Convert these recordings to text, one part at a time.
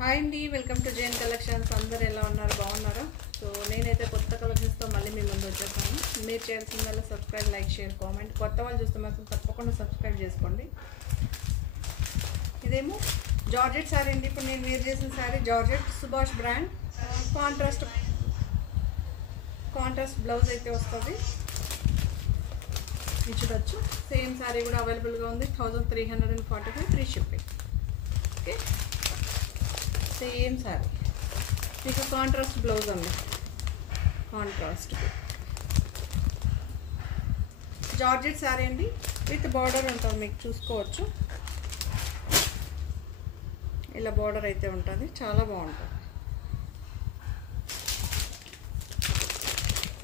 Hi అండి, welcome to Jain collections. అందరు ఎలా ఉన్నారు? బాగున్నారా? సో నేనైతే కొత్త కలెక్షన్స్తో మళ్ళీ మీ ముందు వచ్చేసాను. మీరు చేయాల్సిందల్లా సబ్స్క్రైబ్, లైక్, షేర్, కామెంట్. కొత్త వాళ్ళు చూస్తే మాత్రం తప్పకుండా సబ్స్క్రైబ్ చేసుకోండి. ఇదేమో జార్జెట్ శారీ అండి. ఇప్పుడు నేను వేర్ చేసిన sari georgette Subhash brand. Contrast blouse అయితే వస్తుంది. ఇది చూడొచ్చు. సేమ్ శారీ కూడా అవైలబుల్గా ఉంది. 1345 free shipping. Okay, same sari మీకు కాంట్రాస్ట్ బ్లౌజ్ అండి. కాంట్రాస్ట్ జార్జెట్ శారీ అండి, విత్ బార్డర్ ఉంటుంది. మీకు చూసుకోవచ్చు, ఇలా బార్డర్ అయితే ఉంటుంది. చాలా బాగుంటుంది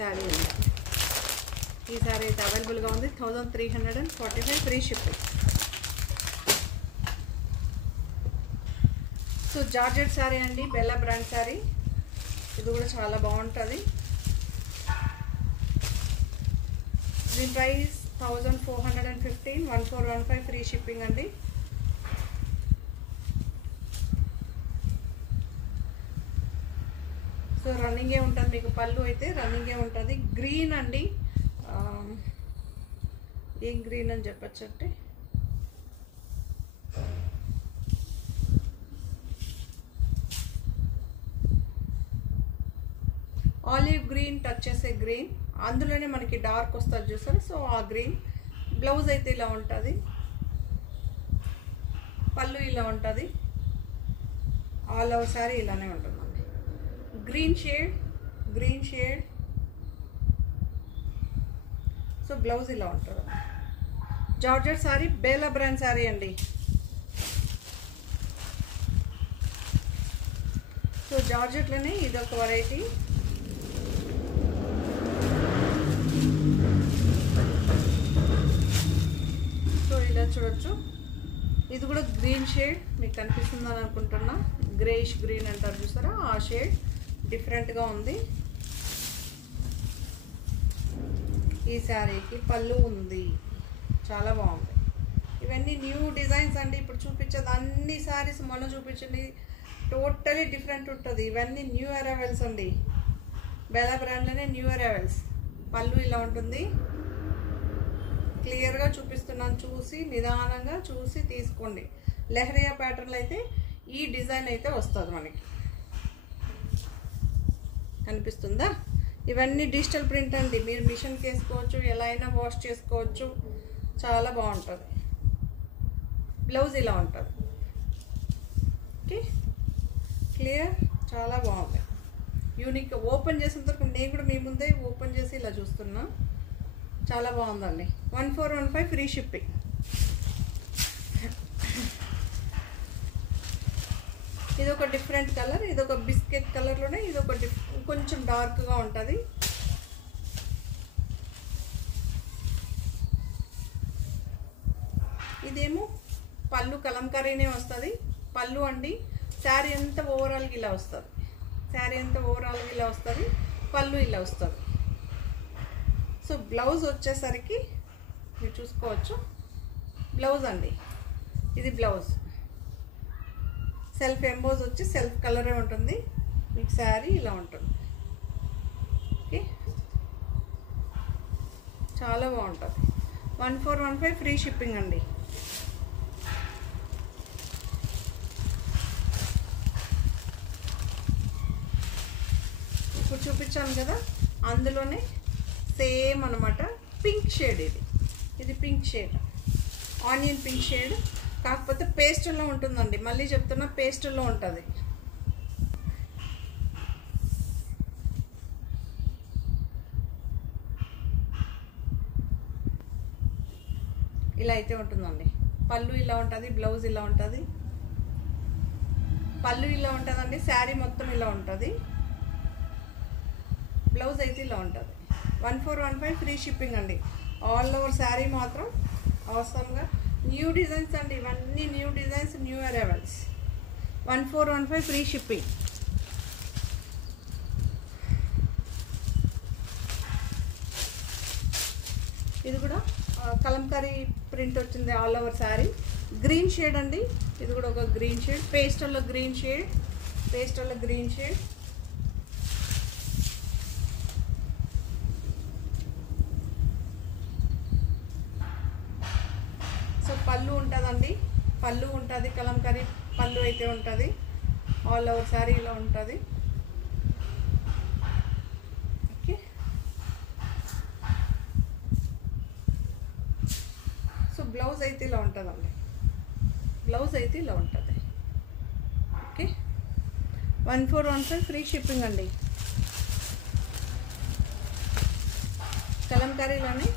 శారీ ఉంది. ఈ శారీ అయితే అవైలబుల్గా ఉంది. 1345 free shipping. So georgette sari అండి, బెల్లా బ్రాండ్ శారీ. ఇది కూడా చాలా బాగుంటుంది. దీని ప్రైస్ 1415, 1415 ఫ్రీ షిప్పింగ్ అండి. సో రన్నింగే ఉంటుంది. మీకు పళ్ళు అయితే రన్నింగే ఉంటుంది. గ్రీన్ అండి, ఏం గ్రీన్ అని చెప్పచ్చు అంటే ఆలివ్ గ్రీన్ టచ్ చేసే గ్రీన్, అందులోనే మనకి డార్క్ వస్తుంది చూసారు. సో ఆ గ్రీన్. బ్లౌజ్ అయితే ఇలా ఉంటుంది, పళ్ళు ఇలా ఉంటుంది, ఆల్ ఓవర్ శారీ ఇలానే ఉంటుందండి. Green shade. సో బ్లౌజ్ ఇలా ఉంటుంది. జార్జెట్ శారీ, బేలా బ్రాండ్ శారీ అండి. సో జార్జెట్లోనే ఇదొక వెరైటీ. సో ఇలా చూడొచ్చు. ఇది కూడా గ్రీన్ షేడ్ మీకు కనిపిస్తుందని అనుకుంటున్నా. గ్రేయిష్ గ్రీన్ అంటారు చూసారా, ఆ షేడ్ డిఫరెంట్గా ఉంది. ఈ శారీకి పళ్ళు ఉంది, చాలా బాగుంది. ఇవన్నీ న్యూ డిజైన్స్ అండి. ఇప్పుడు చూపించేది అన్ని శారీస్ మొన్న చూపించింది టోటలీ డిఫరెంట్ ఉంటుంది. ఇవన్నీ న్యూ అరైవల్స్ అండి. బెలా బ్రాండ్లోనే న్యూ అరైవల్స్. పళ్ళు ఇలా ఉంటుంది. క్లియర్గా చూపిస్తున్నాను, చూసి నిదానంగా చూసి తీసుకోండి. లెహరియా ప్యాటర్న్లో అయితే ఈ డిజైన్ అయితే వస్తుంది మనకి. కనిపిస్తుందా? ఇవన్నీ డిజిటల్ ప్రింట్ అండి. మీరు మిషన్కి వేసుకోవచ్చు, ఎలా అయినా వాష్ చేసుకోవచ్చు. చాలా బాగుంటుంది. బ్లౌజ్ ఇలా ఉంటుంది. ఓకే, క్లియర్, చాలా బాగుంది. యూనిక్. ఓపెన్ చేసిన తర్వాత నేను కూడా మీ ముందే ఓపెన్ చేసి ఇలా చూస్తున్నా. చాలా బాగుందండి. 1415 ఫ్రీ షిప్పింగ్. ఇదొక డిఫరెంట్ కలర్. ఇదొక బిస్కెట్ కలర్లోనే ఇదొక కొంచెం డార్క్గా ఉంటుంది. ఇదేమో పళ్ళు కలంకారీనే వస్తుంది. పళ్ళు అండి. శారీ అంతా ఓవరాల్గా ఇలా వస్తుంది. పళ్ళు ఇలా వస్తుంది. సో బ్లౌజ్ వచ్చేసరికి మీరు చూసుకోవచ్చు. బ్లౌజ్ అండి, ఇది బ్లౌజ్. సెల్ఫ్ ఎంబోజ్ వచ్చి సెల్ఫ్ కలరే ఉంటుంది. మీకు శారీ ఇలా ఉంటుంది. ఓకే, చాలా బాగుంటుంది. 1415 ఫ్రీ షిప్పింగ్ అండి. ఇప్పుడు చూపించాను కదా, అందులోనే సేమ్ అనమాట. Pink shade. ఇది pink shade, onion pink shade. కాకపోతే పేస్టుల్లో ఉంటుందండి. మళ్ళీ చెప్తున్నా, పేస్టుల్లో ఉంటుంది. ఇలా అయితే ఉంటుందండి. పళ్ళు ఇలా ఉంటుంది, బ్లౌజ్ ఇలా ఉంటుంది. పళ్ళు ఇలా ఉంటుందండి, శారీ మొత్తం ఇలా ఉంటుంది. బ్లౌజ్ అయితే ఇలా ఉంటుంది. 1415 ఫ్రీ షిప్పింగ్ అండి. ఆల్ ఓవర్ శారీ మాత్రం అవసరంగా న్యూ డిజైన్స్ అండి. ఇవన్నీ new designs, new arrivals. 1415 free shipping. ఇది కూడా కలంకారీ ప్రింట్ వచ్చింది all over sari. Green shade అండి, ఇది కూడా ఒక గ్రీన్ షేడ్, పేస్టల్లో గ్రీన్ షేడ్, పేస్టల్లో గ్రీన్ షేడ్. సో పళ్ళు ఉంటుందండి, పళ్ళు ఉంటుంది, కలంకారీ పళ్ళు అయితే ఉంటుంది. ఆల్ ఓవర్ శారీ ఇలా ఉంటుంది. ఓకే, సో బ్లౌజ్ అయితే ఇలా ఉంటుందండి, బ్లౌజ్ అయితే ఇలా ఉంటుంది. ఓకే, 1415 ఫ్రీ షిప్పింగ్ అండి. కలంకారీలోని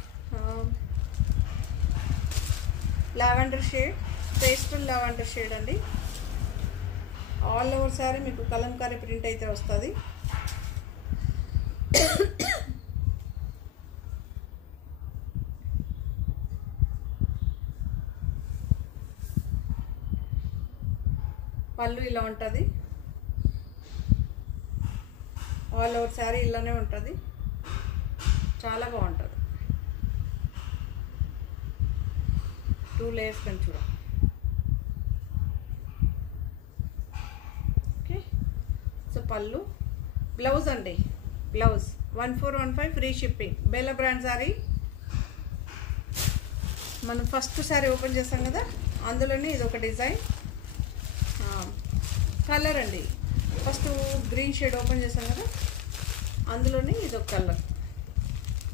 lavender shade, pastel lavender shade అండి. ఆల్ ఓవర్ శారీ మీకు కలంకారీ ప్రింట్ అయితే వస్తుంది. పళ్ళు ఇలా ఉంటుంది, ఆల్ ఓవర్ శారీ ఇలానే ఉంటుంది, చాలా బాగుంటుంది. 2 లేయర్స్ కానీ చూడ. ఓకే, సో పళ్ళు, బ్లౌజ్ అండి, blouse 1415 free shipping. Bella brand sari. మనం ఫస్ట్ శారీ ఓపెన్ చేస్తాం కదా, అందులోనే ఇది ఒక డిజైన్ కలర్ అండి. ఫస్ట్ గ్రీన్ షేడ్ ఓపెన్ చేస్తాం కదా, అందులోనే ఇది ఒక కలర్.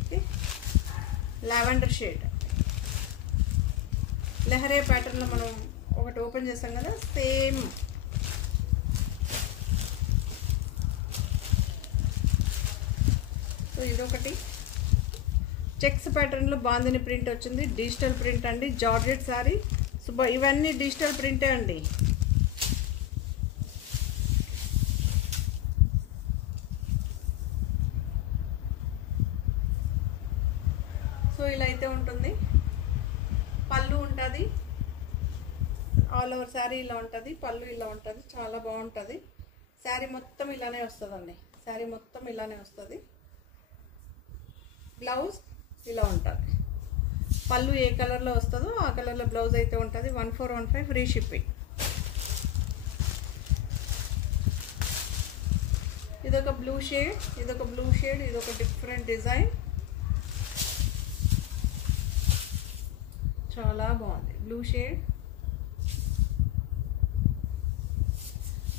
Okay, lavender shade. లెహరే ప్యాటర్న్లో మనం ఒకటి ఓపెన్ చేస్తాం కదా, సేమ్. సో ఇదొకటి చెక్స్ ప్యాటర్న్లో బాందిని ప్రింట్ వచ్చింది, డిజిటల్ ప్రింట్ అండి, జార్జెట్ శారీ. సో ఇవన్నీ డిజిటల్ ప్రింటే అండి. సో ఇలా అయితే ఉంటుంది. పళ్ళు ఉంటుంది, ఆల్ ఓవర్ శారీ ఇలా ఉంటుంది, పళ్ళు ఇలా ఉంటుంది, చాలా బాగుంటుంది. శారీ మొత్తం ఇలానే వస్తుందండి, శారీ మొత్తం ఇలానే వస్తుంది. బ్లౌజ్ ఇలా ఉంటుంది, పళ్ళు ఏ కలర్లో వస్తుందో ఆ కలర్లో బ్లౌజ్ అయితే ఉంటుంది. 1415 ఫ్రీ షిప్పింగ్. ఇదొక బ్లూ షేడ్, ఇదొక బ్లూ షేడ్, ఇదొక డిఫరెంట్ డిజైన్, చాలా బాగుంది బ్లూ షేడ్.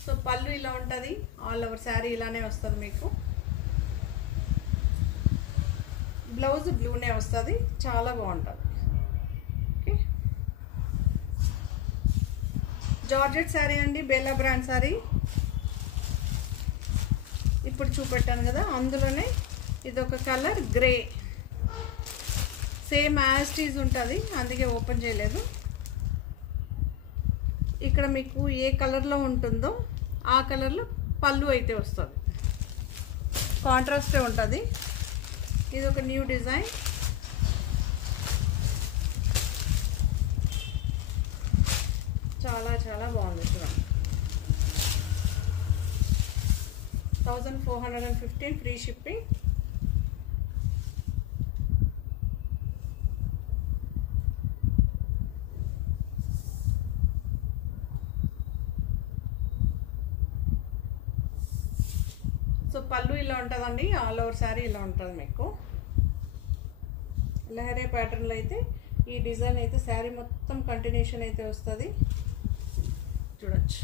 సో పళ్ళు ఇలా ఉంటుంది, ఆల్ ఓవర్ శారీ ఇలానే వస్తుంది మీకు. బ్లౌజ్ బ్లూనే వస్తుంది, చాలా బాగుంటుంది. ఓకే, జార్జెట్ శారీ అండి, బెల్లా బ్రాండ్ శారీ. ఇప్పుడు చూపెట్టాను కదా, అందులోనే ఇదొక కలర్ గ్రే, సేమ్ యాస్టీజ్ ఉంటుంది, అందుకే ఓపెన్ చేయలేదు. ఇక్కడ మీకు ఏ కలర్లో ఉంటుందో ఆ కలర్లో పళ్ళు అయితే వస్తుంది, కాంట్రాస్టే ఉంటుంది. ఇది ఒక న్యూ డిజైన్, చాలా చాలా బాగుంది చూడండి. 1415 ఫ్రీ షిప్పింగ్. సో పళ్ళు ఇలా ఉంటుందండి, ఆల్ ఓవర్ శారీ ఇలా ఉంటుంది మీకు. లెహరే ప్యాటర్న్లో అయితే ఈ డిజైన్ అయితే శారీ మొత్తం కంటిన్యూషన్ అయితే వస్తుంది, చూడొచ్చు.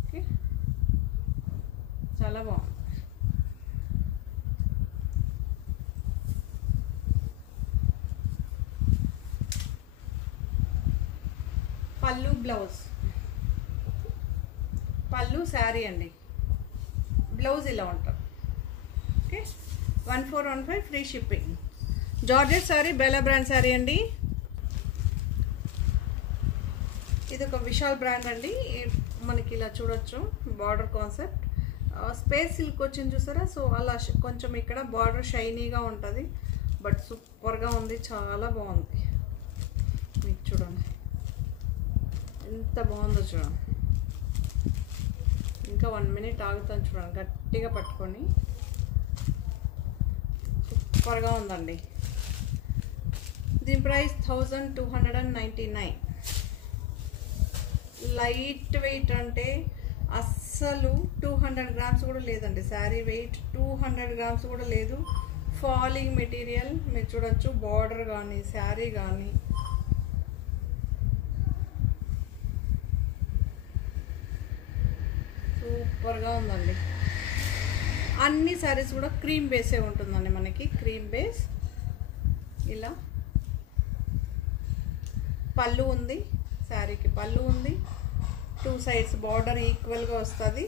ఓకే, చాలా బాగుంది. పళ్ళు బ్లౌజ్, పళ్ళు శారీ అండి, బ్లౌజ్ ఇలా ఉంటుంది. Okay, 1415 free shipping. Georgette sari, Bella brand sari అండి. ఇది ఒక విశాల్ బ్రాండ్ అండి. మనకి ఇలా చూడొచ్చు బార్డర్ కాన్సెప్ట్. స్పేస్ సిల్క్ వచ్చింది చూసారా, సో అలా కొంచెం ఇక్కడ బార్డర్ షైనీగా ఉంటుంది, బట్ సూపర్గా ఉంది, చాలా బాగుంది. మీకు చూడండి ఎంత బాగుందో చూడండి. ఇంకా 1 మినిట్ ఆగుతాను చూడండి, గట్టిగా పట్టుకొని. సూపర్గా ఉందండి. దీని ప్రైస్ 1299. లైట్ వెయిట్ అంటే అస్సలు 200 గ్రామ్స్ కూడా లేదండి. శారీ వెయిట్ 200 గ్రామ్స్ కూడా లేదు. ఫాలింగ్ మెటీరియల్ మీరు చూడొచ్చు. బార్డర్ కానీ శారీ కానీ సూపర్గా ఉందండి. అన్ని శారీస్ కూడా క్రీమ్ బేసే ఉంటుందండి మనకి. Cream base. ఇలా పళ్ళు ఉంది, శారీకి పళ్ళు ఉంది. 2 సైడ్స్ బార్డర్ ఈక్వల్గా వస్తుంది.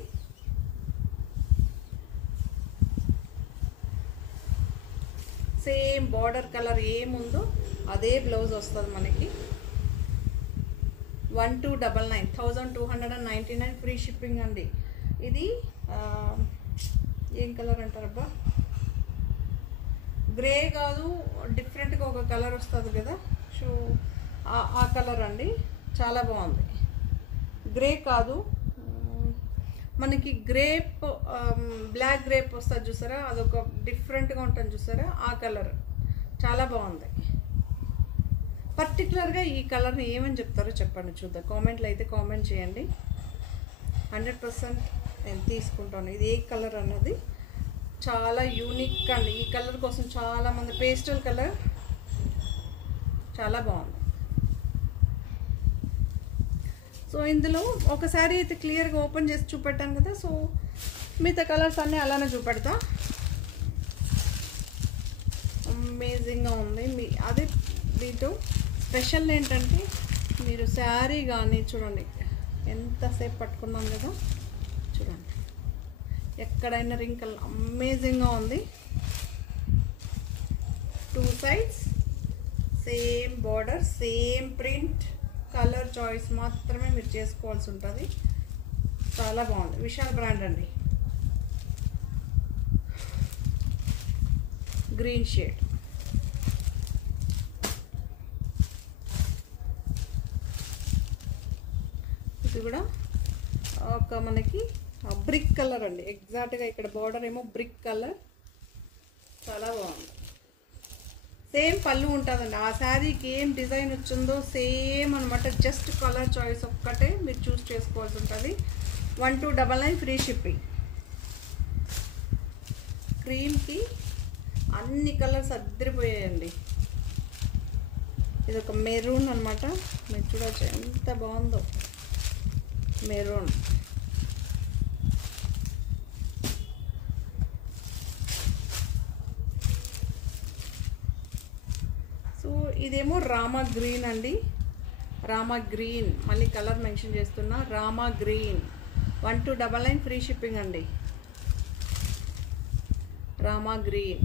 సేమ్ బార్డర్ కలర్ ఏముందో అదే బ్లౌజ్ వస్తుంది మనకి. 1299, 1299 ఫ్రీ షిప్పింగ్ అండి. ఇది ఏం కలర్ అంటారబ్బా, గ్రే కాదు, డిఫరెంట్గా ఒక కలర్ వస్తుంది కదా. సో ఆ కలర్ అండి, చాలా బాగుంది. గ్రే కాదు, మనకి గ్రేప్, బ్లాక్ గ్రేప్ వస్తుంది చూసారా, అదొక డిఫరెంట్గా ఉంటుంది చూసారా, ఆ కలర్ చాలా బాగుంది. పర్టికులర్గా ఈ కలర్ని ఏమని చెప్తారో చెప్పండి చూద్దాం. కామెంట్లో అయితే కామెంట్ చేయండి. 100% నేను తీసుకుంటాను. ఇది ఏ కలర్ అన్నది చాలా యూనిక్ అండి. ఈ కలర్ కోసం చాలామంది, పేస్టల్ కలర్ చాలా బాగుంది. సో ఇందులో ఒక శారీ అయితే క్లియర్గా ఓపెన్ చేసి చూపెట్టాను కదా. సో మిగతా కలర్స్ అన్నీ అలానే చూపెడతా. అమేజింగ్గా ఉంది. అదే దీంట్లో స్పెషల్ ఏంటంటే మీరు శారీ కానీ చూడండి, ఎంతసేపు పట్టుకున్నాం కదా, చూడండి ఎక్కడైనా రింకల్. అమేజింగ్గా ఉంది. 2 sides same border, same print. Colour choice మాత్రమే మీరు చేసుకోవాల్సి ఉంటుంది. చాలా బాగుంది. విశాల్ బ్రాండ్ అండి. Green shade. ఇది కూడా ఒక మనకి బ్రిక్ కలర్ అండి. ఎగ్జాక్ట్గా ఇక్కడ బార్డర్ ఏమో బ్రిక్ కలర్. చాలా బాగుంది. సేమ్ పళ్ళు ఉంటుందండి. ఆ శారీకి ఏం డిజైన్ వచ్చిందో సేమ్ అనమాట. జస్ట్ కలర్ చాయిస్ ఒక్కటే మీరు చూస్ చేసుకోవాల్సి ఉంటుంది. 1299 ఫ్రీ షిప్పింగ్. క్రీమ్కి అన్ని కలర్స్ అద్దరిపోయాయండి. ఇది ఒక మెరూన్ అనమాట. మీరు చూడవచ్చు ఎంత బాగుందో. మెరూన్. సో ఇదేమో రామా గ్రీన్ అండి. రామా గ్రీన్, మళ్ళీ కలర్ మెన్షన్ చేస్తున్నా. రామా గ్రీన్ 1299 ఫ్రీ షిప్పింగ్ అండి. రామా గ్రీన్.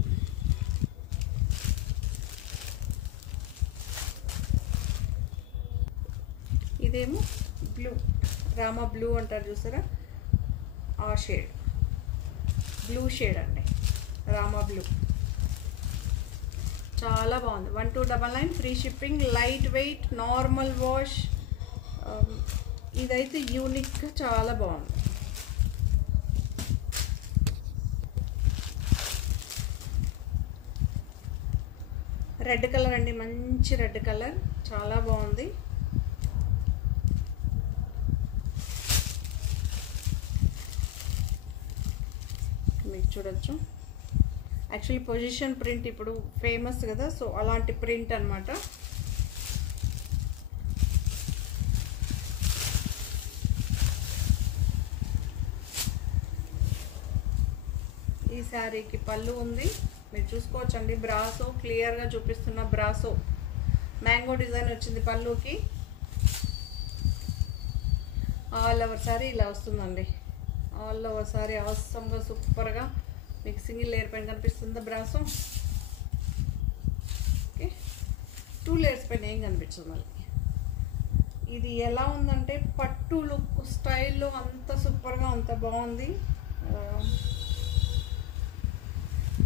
ఇదేమో బ్లూ, రామా బ్లూ అంటారు చూసారా, ఆ షేడ్. బ్లూ షేడ్ అండి, రామా బ్లూ. చాలా బాగుంది. 1299 free shipping. Light weight, normal wash. ఇదైతే యూనిక్గా చాలా బాగుంది. రెడ్ కలర్ అండి, మంచి రెడ్ కలర్, చాలా బాగుంది. మీకు చూడొచ్చు. యాక్చువల్లీ పొజిషన్ ప్రింట్ ఇప్పుడు ఫేమస్ కదా, సో అలాంటి ప్రింట్ అనమాట. ఈ శారీకి పళ్ళు ఉంది, మీరు చూసుకోవచ్చండి. బ్రాసో క్లియర్గా చూపిస్తున్న బ్రాసో మ్యాంగో డిజైన్ వచ్చింది పళ్ళుకి. ఆల్ ఓవర్ శారీ ఇలా వస్తుందండి. ఆల్ ఓవర్ శారీ అవసరంగా సూపర్గా మీకు సింగిల్ లేయర్ పైన కనిపిస్తుందా బ్రాసో. ఓకే, 2 లేయర్స్ పైన ఏం కనిపించదు మళ్ళీ. ఇది ఎలా ఉందంటే పట్టు లుక్ స్టైల్లో అంత సూపర్గా, అంత బాగుంది.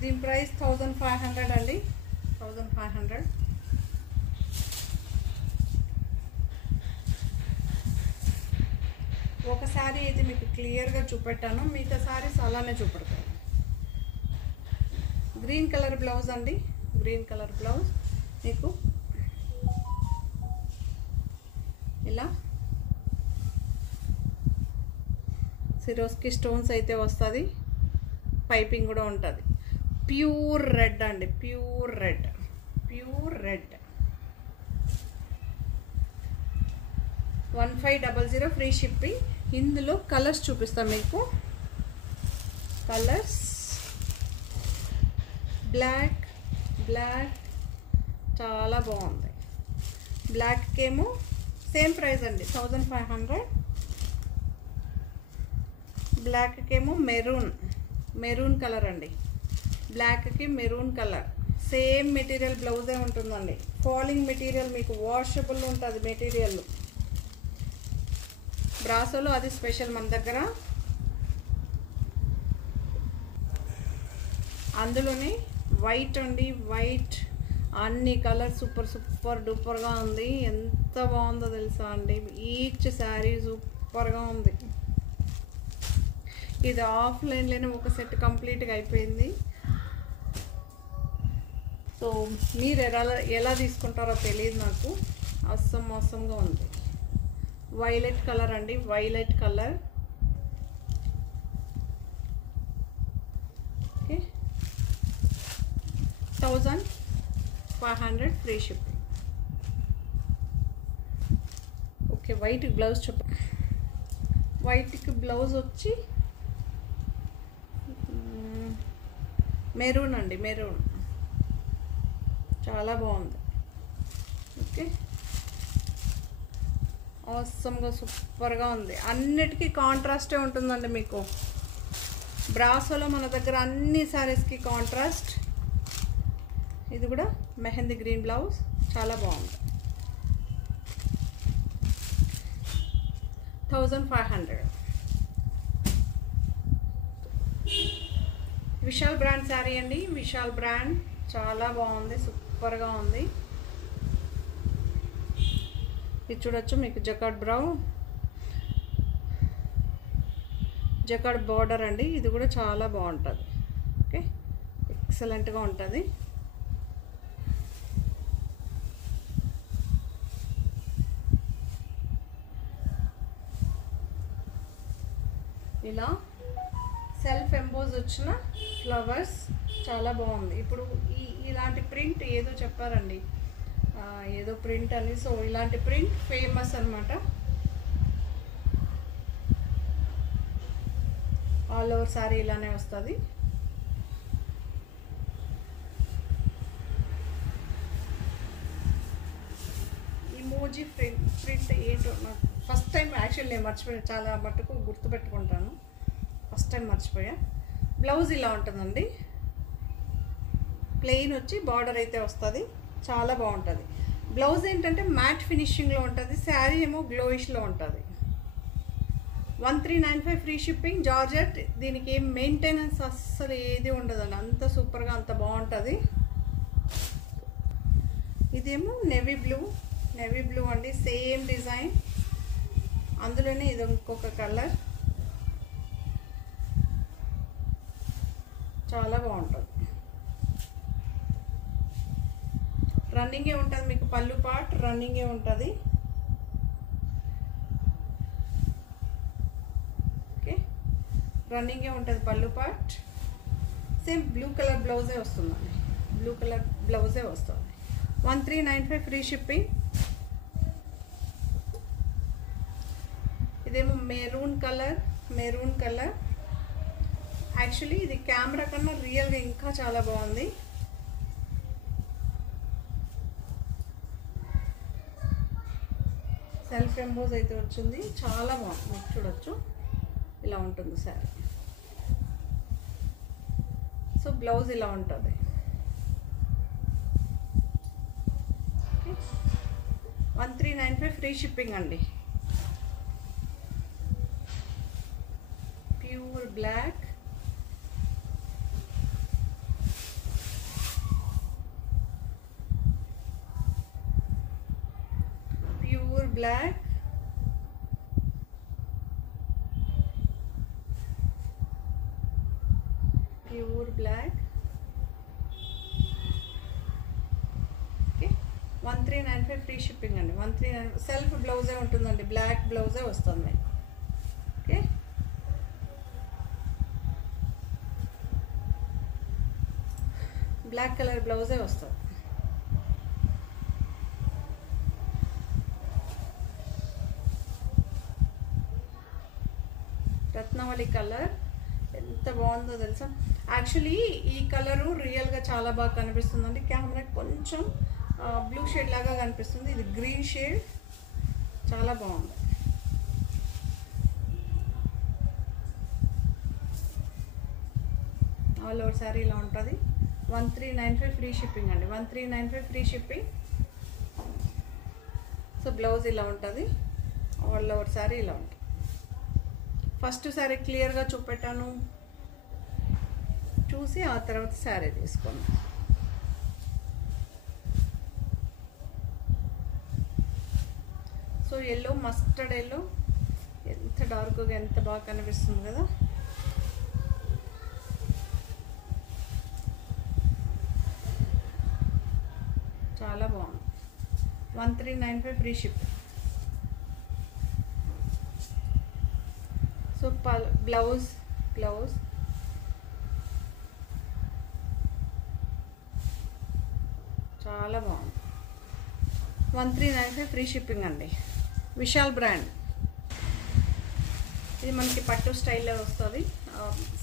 దీని ప్రైస్ 1500 అండి. 1500. ఒక శారీ అయితే మీకు క్లియర్గా చూపెట్టాను, మిగతా శారీస్ అలానే చూపెడతాను. గ్రీన్ కలర్ బ్లౌజ్ అండి. గ్రీన్ కలర్ బ్లౌజ్ మీకు సిరోస్కి స్టోన్స్ అయితే వస్తుంది, పైపింగ్ కూడా ఉంటుంది. ప్యూర్ రెడ్ అండి, pure red, pure red. 1500 free shipping. ఇందులో కలర్స్ చూపిస్తాం మీకు. కలర్స్ బ్లాక్, బ్లాక్ చాలా బాగుంది. బ్లాక్కి ఏమో సేమ్ ప్రైస్ అండి 1500. బ్లాక్కి ఏమో మెరూన్, మెరూన్ కలర్ అండి. బ్లాక్కి మెరూన్ కలర్, సేమ్ మెటీరియల్ బ్లౌజే ఉంటుందండి. ఫాలింగ్ మెటీరియల్, మీకు వాషబుల్ ఉంటుంది మెటీరియల్. బ్రాసోలో అది స్పెషల్ మన దగ్గర. అందులోనే వైట్ అండి, వైట్ అన్ని కలర్ సూపర్ సూపర్ డూపర్గా ఉంది. ఎంత బాగుందో తెలుసా అండి, ఈచ్ శారీ సూపర్గా ఉంది. ఇది ఆఫ్లైన్లోనే ఒక సెట్ కంప్లీట్గా అయిపోయింది. సో మీరు ఎలా తీసుకుంటారో తెలియదు నాకు. అసంగా ఉంది. వైలెట్ కలర్ అండి, violet colour. Okay, 1500 free shipping. Okay, white blouse చూప. వైట్కి బ్లౌజ్ వచ్చి మెరూన్ అండి, మెరూన్ చాలా బాగుంది. ఓకే, అవసరంగా సూపర్గా ఉంది. అన్నిటికీ కాంట్రాస్టే ఉంటుందండి మీకు. బ్రాసోలో మన దగ్గర అన్ని శారీస్కి కాంట్రాస్ట్. ఇది కూడా మెహందీ గ్రీన్ బ్లౌజ్ చాలా బాగుంది. 1500. విశాల్ బ్రాండ్ శారీ అండి, విశాల్ బ్రాండ్ చాలా బాగుంది, సూపర్గా ఉంది. ఇది చూడొచ్చు మీకు. జకార్డ్ బ్రౌన్, జకార్డ్ బార్డర్ అండి. ఇది కూడా చాలా బాగుంటుంది. ఓకే, ఎక్సలెంట్గా ఉంటుంది. ఇలా సెల్ఫ్ ఎంబోజ్ వచ్చిన ఫ్లవర్స్ చాలా బాగుంది. ఇప్పుడు ఇలాంటి ప్రింట్ ఏదో చెప్పారండి, ఏదో ప్రింట్ అని. సో ఇలాంటి ప్రింట్ ఫేమస్ అనమాట. ఆల్ ఓవర్ సారీ ఇలానే వస్తుంది. ఇమోజీ ప్రింట్ ఏంటో నాకు ఫస్ట్ టైం యాక్చువల్లీ నేను మర్చిపోయాను. చాలా మట్టుకు గుర్తుపెట్టుకుంటాను, ఫస్ట్ టైం మర్చిపోయా. బ్లౌజ్ ఇలా ఉంటుందండి, ప్లెయిన్ వచ్చి బార్డర్ అయితే వస్తుంది, చాలా బాగుంటుంది. బ్లౌజ్ ఏంటంటే మ్యాట్ ఫినిషింగ్లో ఉంటుంది, శారీ ఏమో గ్లోయిష్లో ఉంటుంది. 1395 ఫ్రీ షిప్పింగ్. జార్జెట్, దీనికి ఏం మెయింటెనెన్స్ అస్సలు ఏది ఉండదండి, అంత సూపర్గా అంత బాగుంటుంది. ఇదేమో నెవీ బ్లూ, నెవీ బ్లూ అండి, సేమ్ డిజైన్. అందులోనే ఇది ఇంకొక కలర్, చాలా బాగుంటుంది. రన్నింగే ఉంటుంది మీకు, పళ్ళు పార్ట్ రన్నింగే ఉంటుంది. ఓకే, రన్నింగే ఉంటుంది పళ్ళు పార్ట్. సేమ్ బ్లూ కలర్ బ్లౌజే వస్తుందండి, బ్లూ కలర్ బ్లౌజే వస్తుంది. 1395 ఫ్రీ షిప్పింగ్. ఇదేమో maroon colour, maroon colour. Actually ఇది కెమెరా కన్నా రియల్గా ఇంకా చాలా బాగుంది. సెల్ఫ్ ఎంబోజ్ అయితే వచ్చింది, చాలా బాగుంది. మీకు చూడొచ్చు ఇలా ఉంటుంది సారీ. సో బ్లౌజ్ ఇలా ఉంటుంది. 1395 ఫ్రీ షిప్పింగ్ అండి. Pure black, pure black, pure black. Okay, 1395 free shipping అండి. 1395 సెల్ఫ్ బ్లౌజే ఉంటుందండి, బ్లాక్ బ్లౌజే వస్తుంది. ఓకే, బ్లాక్ కలర్ బ్లౌజే వస్తుంది. రత్నావళి కలర్ ఎంత బాగుందో తెలుసా. యాక్చువల్లీ ఈ కలరు రియల్గా చాలా బాగా కనిపిస్తుందండి. కెమెరా కొంచెం బ్లూ షేడ్ లాగా కనిపిస్తుంది. ఇది గ్రీన్ షేడ్, చాలా బాగుంది. ఆల్ ఓవర్ శారీ ఇలా ఉంటుంది. 1395 ఫ్రీ షిప్పింగ్ అండి. 1395 ఫ్రీ షిప్పింగ్. సో బ్లౌజ్ ఇలా ఉంటుంది. ఆల్ ఓవర్ శారీ ఇలా ఉంటుంది. ఫస్ట్ శారీ క్లియర్గా చూపెట్టాను, చూసి ఆ తర్వాత శారీ తీసుకోండి. సో ఎల్లో, మస్టర్డ్ ఎల్లో ఎంత డార్క్గా ఎంత బాగా కనిపిస్తుంది కదా. చాలా బాగుంది. 1395 ఫ్రీ షిప్. సో బ్లౌజ్ చాలా బాగుంది. 1395 ఫ్రీ షిప్పింగ్ అండి. విశాల్ బ్రాండ్. ఇది మనకి పట్టు స్టైల్లో వస్తుంది.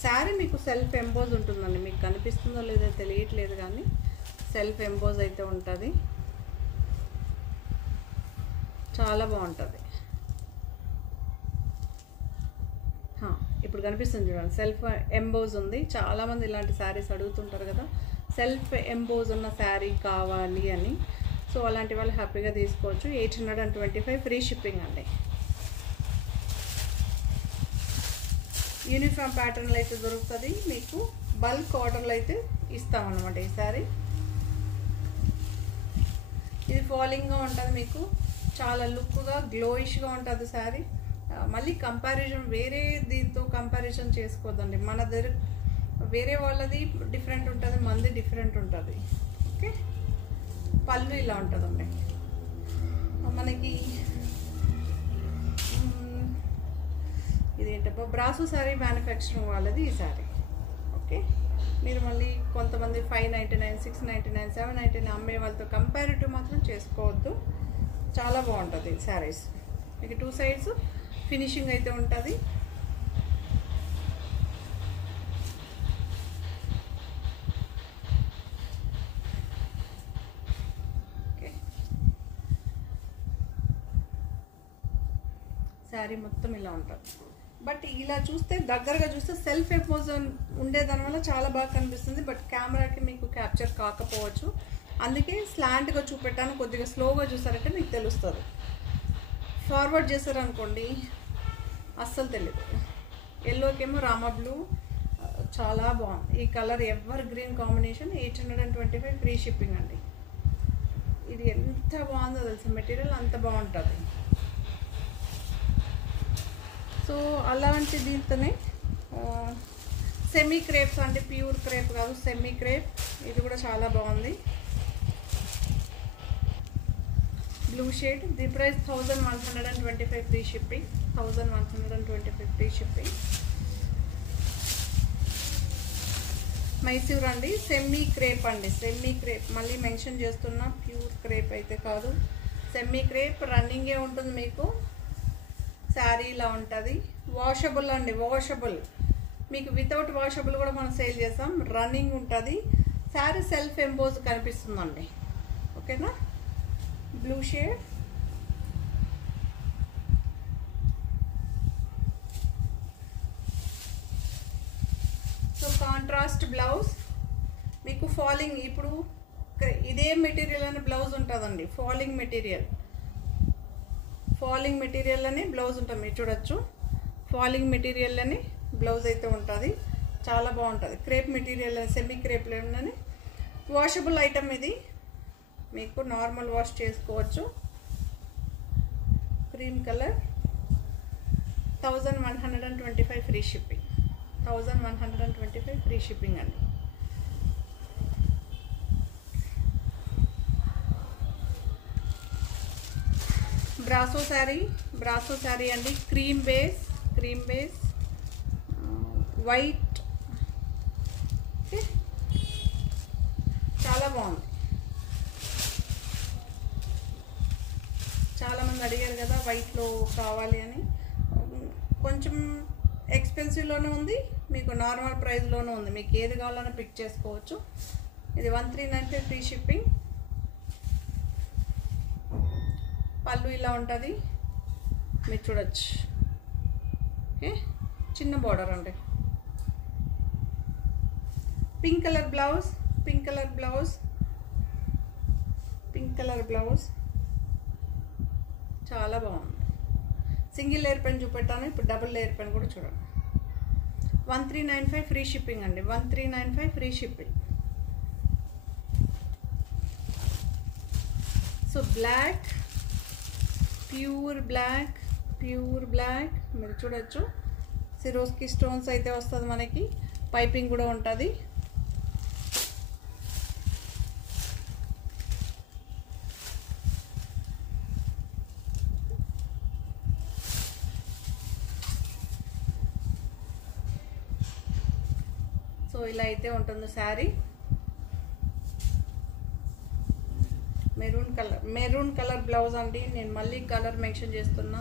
శారీ మీకు సెల్ఫ్ ఎంబోజ్ ఉంటుందండి. మీకు కనిపిస్తుందో లేదో తెలియట్లేదు కానీ సెల్ఫ్ ఎంబోజ్ అయితే ఉంటుంది. చాలా బాగుంటుంది. ఇప్పుడు కనిపిస్తుంది చూడండి, సెల్ఫ్ ఎంబోజ్ ఉంది. చాలామంది ఇలాంటి శారీస్ అడుగుతుంటారు కదా, సెల్ఫ్ ఎంబోజ్ ఉన్న శారీ కావాలి అని. సో అలాంటి వాళ్ళు హ్యాపీగా తీసుకోవచ్చు. 825 ఫ్రీ షిప్పింగ్ అండి. యూనిఫామ్ ప్యాటర్న్లో అయితే దొరుకుతుంది మీకు. బల్క్ ఆర్డర్లు అయితే ఇస్తామన్నమాట ఈ శారీ. ఇది ఫాలింగ్గా ఉంటుంది మీకు, చాలా లుక్గా గ్లోయిష్గా ఉంటుంది శారీ. మళ్ళీ కంపారిజన్ వేరే దీంతో కంపారిజన్ చేసుకోవద్దండి. మన దగ్గర వేరే వాళ్ళది డిఫరెంట్ ఉంటుంది, మనది డిఫరెంట్ ఉంటుంది. ఓకే, పళ్ళు ఇలా ఉంటుందండి మనకి. ఇదేంటప్ప బ్రాసో శారీ మ్యానుఫ్యాక్చరింగ్ వాళ్ళది ఈ శారీ. ఓకే, మీరు మళ్ళీ కొంతమంది 599, 699, 799 అమ్మే వాళ్ళతో కంపారిటివ్ మాత్రం చేసుకోవద్దు. చాలా బాగుంటుంది శారీస్. మీకు 2 సైడ్స్ ఫినిషింగ్ అయితే ఉంటుంది. ఓకే, శారీ మొత్తం ఇలా ఉంటుంది. బట్ ఇలా చూస్తే దగ్గరగా చూస్తే సెల్ఫ్ ఎంపోజ్ ఉండేదాని వల్ల చాలా బాగా కనిపిస్తుంది. బట్ కెమెరాకి మీకు క్యాప్చర్ కాకపోవచ్చు, అందుకే స్లాంట్గా చూపెట్టాను. కొద్దిగా స్లోగా చూసారంటే మీకు తెలుస్తుంది. ఫార్వర్డ్ చేశారనుకోండి అస్సలు తెలియదు. ఎల్లోకేమో రామా బ్లూ, చాలా బాగుంది. ఈ colour ever green combination. 825 free shipping అండి. ఇది ఎంత బాగుందో తెలుసు, మెటీరియల్ అంత బాగుంటుంది. సో అలాంటి దీంతోనే సెమీ క్రేప్స్ అంటే ప్యూర్ క్రేప్ కాదు, సెమీ క్రేప్. ఇది కూడా చాలా బాగుంది. Blue shade. The price 1125 free shipping. 1125 free shipping. Mysore అండి, సెమీ క్రేప్ అండి. సెమీ క్రేప్ మళ్ళీ మెన్షన్ చేస్తున్నా, ప్యూర్ క్రేప్ అయితే కాదు. సెమీ క్రేప్ రన్నింగే ఉంటుంది మీకు. శారీ ఇలా ఉంటుంది. వాషబుల్ అండి, వాషబుల్. మీకు వితౌట్ వాషబుల్ కూడా మనం సేల్ చేస్తాం. రన్నింగ్ ఉంటుంది. శారీ సెల్ఫ్ ఎంబోజ్ కనిపిస్తుందండి. ఓకేనా. Blue shade. So contrast blouse మీకు. ఫాలింగ్ ఇప్పుడు ఇదే మెటీరియల్ అని బ్లౌజ్ ఉంటుందండి. ఫాలింగ్ మెటీరియల్ అని బ్లౌజ్ ఉంటుంది. మీరు చూడొచ్చు, ఫాలింగ్ మెటీరియల్ అని బ్లౌజ్ అయితే ఉంటుంది. చాలా బాగుంటుంది. క్రేప్ మెటీరియల్, సెమీ క్రేప్ లేని వాషబుల్ ఐటమ్ ఇది. మీకు నార్మల్ వాష్ చేసుకోవచ్చు. Cream colour. 1125 free shipping. 1125 free shipping అండి. బ్రాసో శారీ అండి. Cream base white. చాలా బాగుంది. చాలామంది అడిగారు కదా వైట్లో కావాలి అని. కొంచెం ఎక్స్పెన్సివ్లోనే ఉంది, మీకు నార్మల్ ప్రైస్లోనూ ఉంది. మీకు ఏది కావాలన్నా పిక్ చేసుకోవచ్చు. ఇది 1395 ఫ్రీ షిప్పింగ్. పళ్ళు ఇలా ఉంటుంది, మీరు చూడొచ్చు. ఓకే, చిన్న బార్డర్ అండి. Pink colour blouse, pink colour blouse, pink colour blouse చాలా బాగుంది. సింగిల్ లేయర్ పెన్ చూపెట్టాను, ఇప్పుడు డబుల్ లేయర్ పెన్ కూడా చూడండి. 1395 ఫ్రీ షిప్పింగ్ అండి. 1395 free shipping. So black, pure black, pure black మీరు చూడొచ్చు. సిరోస్కి స్టోన్స్ అయితే వస్తుంది మనకి, పైపింగ్ కూడా ఉంటుంది. సో ఇలా అయితే ఉంటుంది శారీ. మెరూన్ కలర్ బ్లౌజ్ అండి. నేను మళ్ళీ కలర్ మెన్షన్ చేస్తున్నా,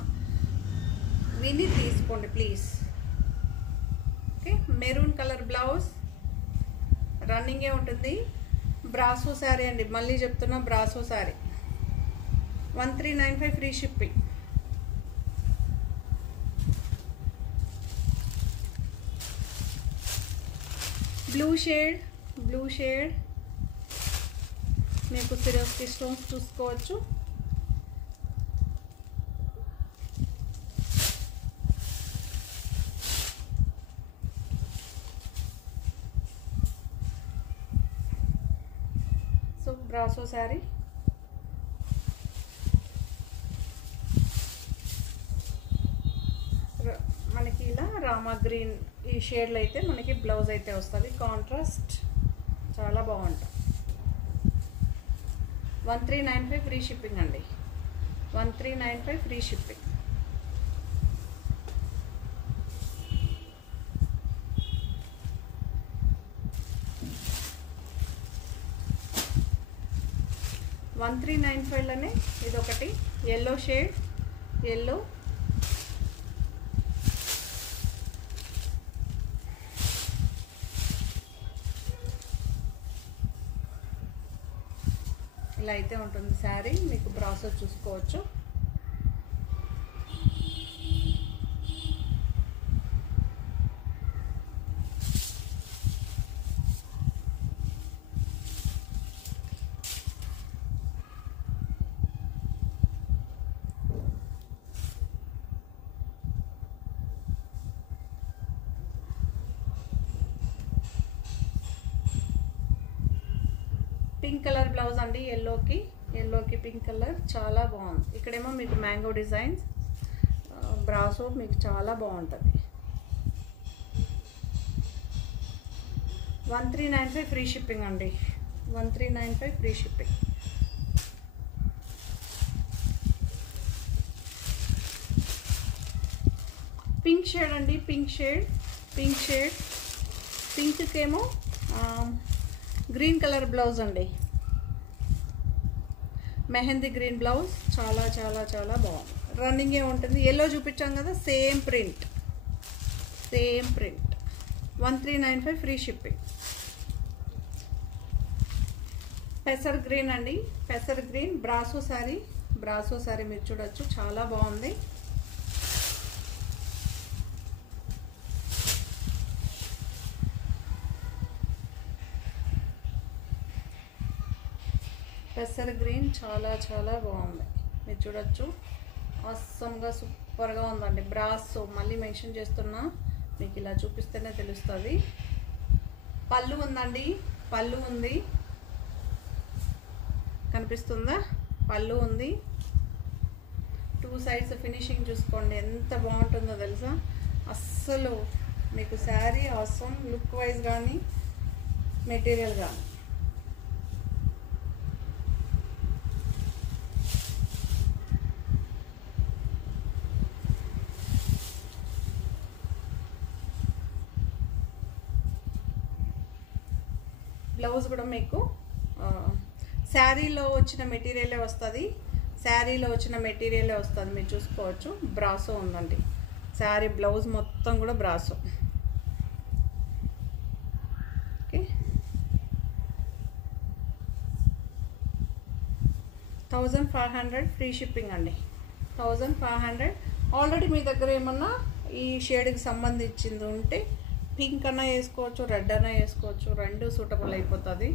విని తీసుకోండి please. Okay, maroon colour blouse రన్నింగే ఉంటుంది. బ్రాసో శారీ అండి, మళ్ళీ చెప్తున్నా brasso sari. 1395 free shipping. Blue shade మీకు సిరోస్కి స్టోన్స్ చూసుకోవచ్చు. So brasso sari. మనకి ఇలా రామా గ్రీన్ ఈ షేడ్లో అయితే మనకి బ్లౌజ్ అయితే వస్తుంది. కాంట్రాస్ట్ చాలా బాగుంటుంది. 1395 ఫ్రీ షిప్పింగ్ అండి. 1395 ఫ్రీ షిప్పింగ్. $1395లోనే ఇదొకటి ఎల్లో షేడ్, ఎల్లో ఇలా అయితే ఉంటుంది శారీ. మీకు బ్రాసో చూసుకోవచ్చు. పింక్ కలర్ బ్లౌజ్ అండి. ఎల్లోకి పింక్ కలర్ చాలా బాగుంది. ఇక్కడేమో మీకు మ్యాంగో డిజైన్స్. బ్రాసో మీకు చాలా బాగుంటుంది. 1395 ఫ్రీ షిప్పింగ్ అండి. 1395 ఫ్రీ షిప్పింగ్. పింక్ షేడ్ అండి. పింక్కేమో గ్రీన్ కలర్ బ్లౌజ్ అండి. మెహందీ గ్రీన్ బ్లౌజ్ చాలా చాలా చాలా బాగుంది. రన్నింగే ఉంటుంది. ఎల్లో చూపించాం కదా, సేమ్ ప్రింట్. 1395 free shipping. పెసర్ గ్రీన్ అండి. పెసర్ గ్రీన్ బ్రాసో శారీ మీరు చూడొచ్చు, చాలా బాగుంది. పెసర్ గ్రీన్ చాలా చాలా బాగుంది, మీరు చూడొచ్చు. అస్సంగా సూపర్గా ఉందండి. బ్రాసో మళ్ళీ మెన్షన్ చేస్తున్నా, మీకు ఇలా చూపిస్తేనే తెలుస్తుంది. పళ్ళు ఉందండి, పళ్ళు ఉంది, కనిపిస్తుందా? పళ్ళు ఉంది. 2 సైడ్స్ ఫినిషింగ్ చూసుకోండి ఎంత బాగుంటుందో తెలుసా. అస్సలు మీకు శారీ అవసరం, లుక్ వైజ్ కానీ మెటీరియల్ కానీ. బ్లౌజ్ కూడా మీకు శారీలో వచ్చిన మెటీరియలే వస్తుంది, మీరు చూసుకోవచ్చు. బ్రాసో ఉందండి, శారీ బ్లౌజ్ మొత్తం కూడా బ్రాసో. ఓకే, 1500 ఫ్రీ షిప్పింగ్ అండి. 1500. ఆల్రెడీ మీ దగ్గర ఏమన్నా ఈ షేడ్కి సంబంధించింది ఉంటే పింక్ అన్నా వేసుకోవచ్చు, రెడ్ అన్నా వేసుకోవచ్చు, రెండు సూటబుల్ అయిపోతుంది.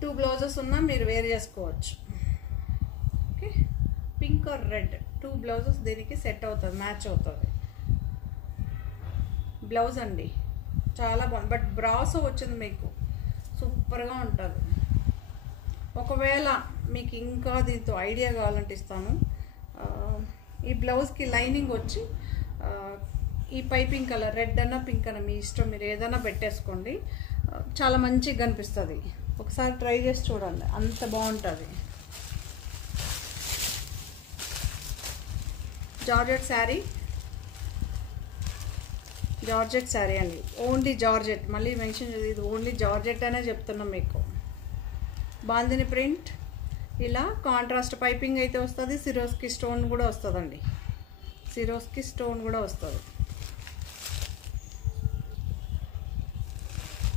2 బ్లౌజెస్ ఉన్నా మీరు వేర్ చేసుకోవచ్చు. Okay, pink are red 2 blouses దీనికి సెట్ అవుతుంది, మ్యాచ్ అవుతుంది. బ్లౌజ్ అండి చాలా బాగుంది, బట్ బ్రాసో వచ్చింది మీకు, సూపర్గా ఉంటుంది. ఒకవేళ మీకు ఇంకా దీంతో ఐడియా కావాలంటే ఇస్తాను. ఈ బ్లౌజ్కి లైనింగ్ వచ్చి ఈ పైపింగ్ కలర్ రెడ్ అన్న పింక్ అన్న మీ ఇష్టం, మీరు ఏదైనా పెట్టేసుకోండి, చాలా మంచిగా కనిపిస్తుంది. ఒకసారి ట్రై చేసి చూడండి, అంత బాగుంటుంది. జార్జెట్ శారీ అండి, ఓన్లీ జార్జెట్. మళ్ళీ మెన్షన్ చేసి ఇది ఓన్లీ జార్జెట్ అనే చెప్తున్నాం మీకు. బాందిని ప్రింట్, ఇలా కాంట్రాస్ట్ పైపింగ్ అయితే వస్తుంది, సిరోస్కి స్టోన్ కూడా వస్తుందండి, సిరోస్కి స్టోన్ కూడా వస్తుంది.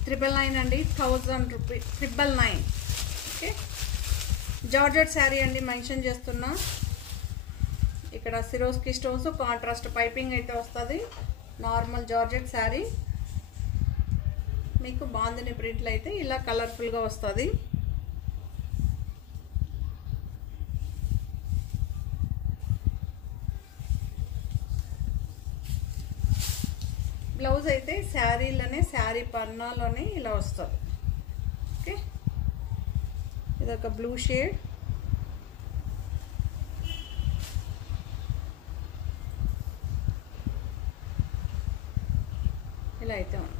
999 అండి, 1000 రూపీస్, 999. ఓకే, జార్జెట్ శారీ అండి, మెన్షన్ చేస్తున్నా. ఇక్కడ సిరోస్కి స్టోన్స్, కాంట్రాస్ట్ పైపింగ్ అయితే వస్తుంది. నార్మల్ జార్జెట్ శారీ మీకు బాందిని ప్రింట్లు అయితే ఇలా కలర్ఫుల్గా వస్తుంది. బ్లౌజ్ అయితే శారీలోనే, శారీ పన్నాలోనే ఇలా వస్తుంది. ఓకే, ఇదొక బ్లూ షేడ్, ఇలా అయితే ఉంది.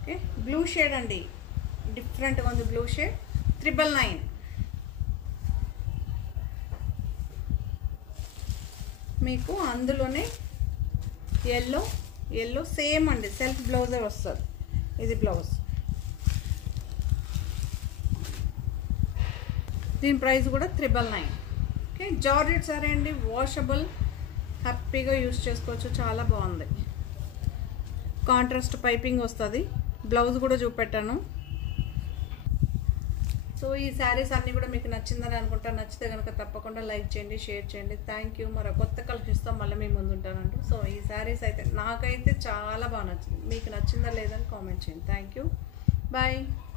ఓకే, బ్లూ షేడ్ అండి, డిఫరెంట్గా ఉంది బ్లూ షేడ్. 999. మీకు అందులోనే ఎల్లో సేమ్ అండి, సెల్ఫ్ బ్లౌజే వస్తుంది. ఇది బ్లౌజ్, దీని ప్రైస్ కూడా 999. ఓకే, జార్జెట్ సారీ అండి, వాషబుల్, హ్యాపీగా యూస్ చేసుకోవచ్చు, చాలా బాగుంది. కాంట్రాస్ట్ పైపింగ్ వస్తుంది, బ్లౌజ్ కూడా చూపెట్టాను. సో ఈ శారీస్ అన్నీ కూడా మీకు నచ్చిందని అనుకుంటా. నచ్చితే కనుక తప్పకుండా లైక్ చేయండి, షేర్ చేయండి. Thank you. మరో కొత్త కలెక్షన్స్తో మళ్ళీ మీ ముందు ఉంటానంటూ. సో ఈ శారీస్ అయితే నాకైతే చాలా బాగా నచ్చింది, మీకు నచ్చిందా లేదని కామెంట్ చేయండి. Thank you, bye.